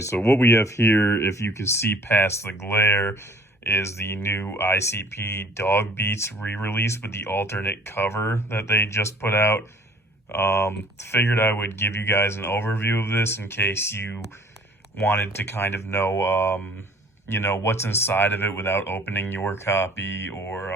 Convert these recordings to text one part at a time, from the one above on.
right, so what we have here, if you can see past the glare, is the new ICP Dog Beats re-release with the alternate cover that they just put out. Figured I would give you guys an overview of this in case you wanted to kind of know, what's inside of it without opening your copy, or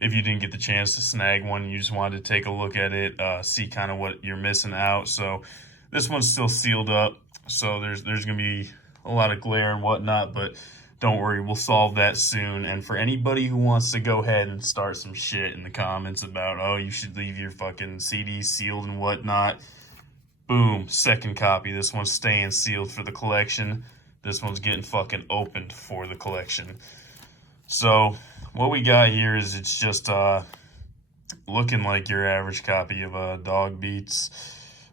if you didn't get the chance to snag one, you just wanted to take a look at it, see kind of what you're missing out. So this one's still sealed up, so there's going to be a lot of glare and whatnot, but don't worry, we'll solve that soon. And for anybody who wants to go ahead and start some shit in the comments about, oh, you should leave your fucking CDs sealed and whatnot, boom, second copy. This one's staying sealed for the collection. This one's getting fucking opened for the collection. So what we got here is it's just looking like your average copy of Dog Beats.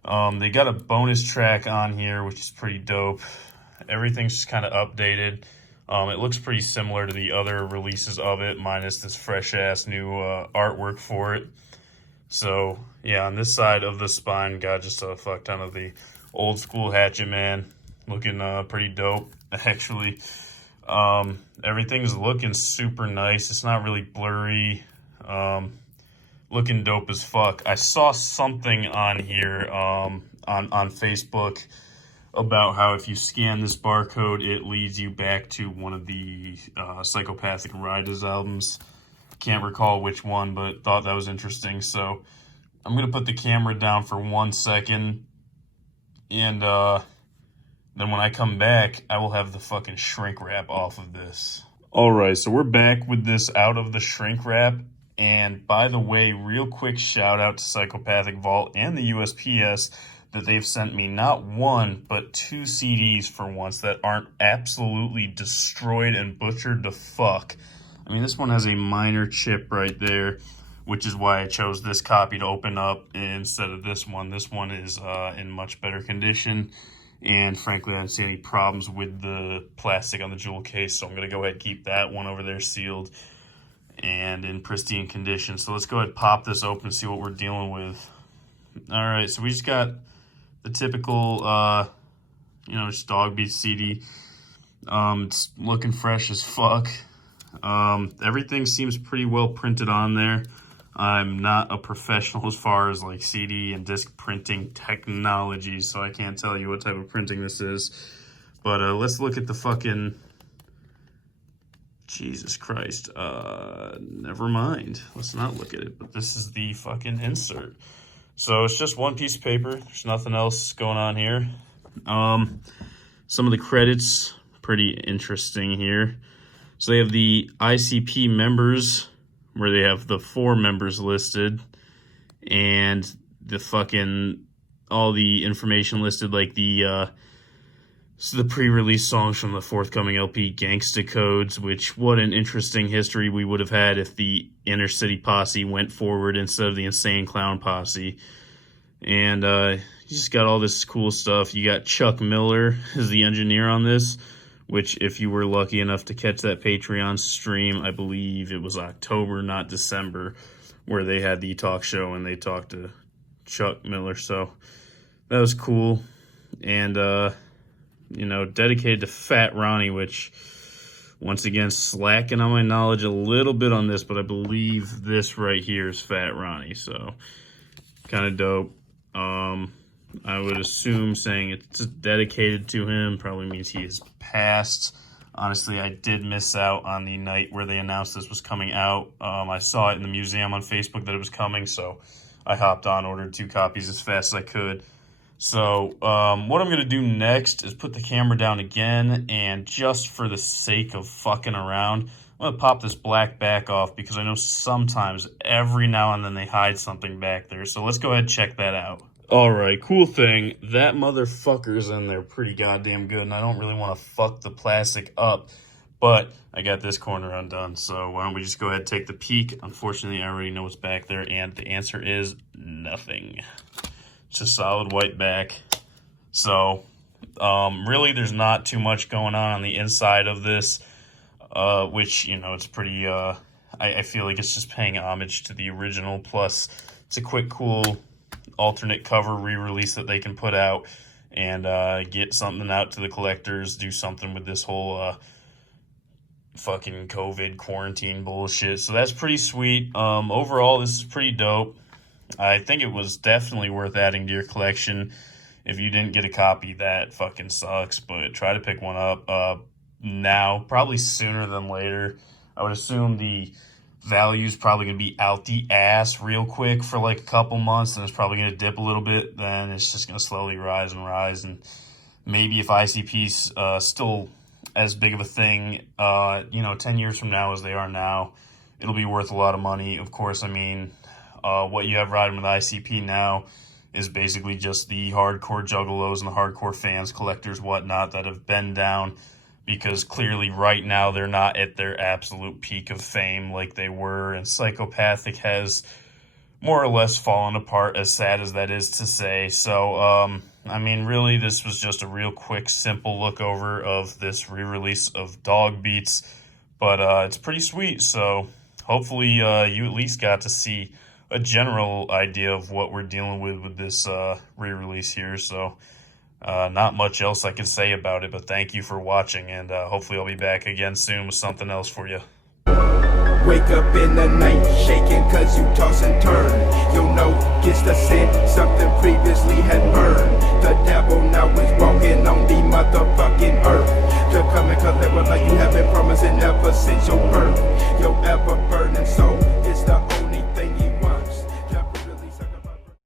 They got a bonus track on here, which is pretty dope. Everything's just kind of updated. It looks pretty similar to the other releases of it, minus this fresh-ass new artwork for it. So, yeah, on this side of the spine, got just a fuck ton of the old-school Hatchet Man. Looking pretty dope, actually. Everything's looking super nice. It's not really blurry. Looking dope as fuck. I saw something on here on Facebook about how if you scan this barcode, it leads you back to one of the Psychopathic Riders albums. Can't recall which one, but thought that was interesting. So I'm going to put the camera down for 1 second, and then when I come back, I will have the fucking shrink wrap off of this. All right, so we're back with this out of the shrink wrap. And by the way, real quick shout out to Psychopathic Vault and the USPS that they've sent me not one, but 2 CDs for once that aren't absolutely destroyed and butchered to fuck. I mean, this one has a minor chip right there, which is why I chose this copy to open up instead of this one. This one is in much better condition, and frankly, I don't see any problems with the plastic on the jewel case, so I'm going to go ahead and keep that one over there sealed and in pristine condition. So let's go ahead and pop this open and see what we're dealing with. All right, so we just got the typical, just Dog Beats CD. It's looking fresh as fuck. Everything seems pretty well printed on there. I'm not a professional as far as like CD and disc printing technology, so I can't tell you what type of printing this is. But let's look at the fucking... Jesus Christ. Never mind. Let's not look at it. But this is the fucking insert. So it's just one piece of paper. There's nothing else going on here. Some of the credits, pretty interesting here. So they have the ICP members, where they have the 4 members listed, and the fucking, all the information listed, like the pre-release songs from the forthcoming LP, Gangsta Codes, which, what an interesting history we would have had if the Inner City Posse went forward instead of the Insane Clown Posse. And you just got all this cool stuff. You got Chuck Miller as the engineer on this, which, if you were lucky enough to catch that Patreon stream, I believe it was October, not December, where they had the talk show and they talked to Chuck Miller. So that was cool. And, dedicated to Fat Ronnie, which, once again, slacking on my knowledge a little bit on this, but I believe this right here is Fat Ronnie. So kind of dope. I would assume saying it's dedicated to him probably means he is passed. Honestly, I did miss out on the night where they announced this was coming out. I saw it in the museum on Facebook that it was coming, so I hopped on, ordered 2 copies as fast as I could. So what I'm going to do next is put the camera down again, and just for the sake of fucking around, I'm going to pop this black back off because I know sometimes, every now and then, they hide something back there. So let's go ahead and check that out. All right, cool thing, that motherfucker's in there pretty goddamn good, and I don't really want to fuck the plastic up, but I got this corner undone, so why don't we just go ahead and take the peek. Unfortunately, I already know what's back there, and the answer is nothing. It's a solid white back. So, really, there's not too much going on the inside of this, which, it's pretty, I feel like it's just paying homage to the original, plus it's a quick, cool alternate cover re-release that they can put out. and get something out to the collectors, do something with this whole fucking COVID quarantine bullshit. So that's pretty sweet. Overall, this is pretty dope. I think it was definitely worth adding to your collection. If you didn't get a copy, that fucking sucks, but try to pick one up now, probably sooner than later. I would assume the value's probably going to be out the ass real quick for like a couple months, and it's probably going to dip a little bit. Then it's just going to slowly rise and rise, and maybe if ICP's still as big of a thing, 10 years from now as they are now, it'll be worth a lot of money. Of course, I mean, what you have riding with ICP now is basically just the hardcore juggalos and the hardcore fans, collectors, whatnot, that have been down, because clearly right now they're not at their absolute peak of fame like they were, and Psychopathic has more or less fallen apart, as sad as that is to say. So, I mean, really, this was just a real quick, simple look over of this re-release of Dog Beats, but it's pretty sweet, so hopefully you at least got to see a general idea of what we're dealing with this re-release here. So not much else I can say about it, but thank you for watching, and hopefully I'll be back again soon with something else for you. Wake up in the night, shaking cause you toss and turn. You'll know, gets the scent, something previously has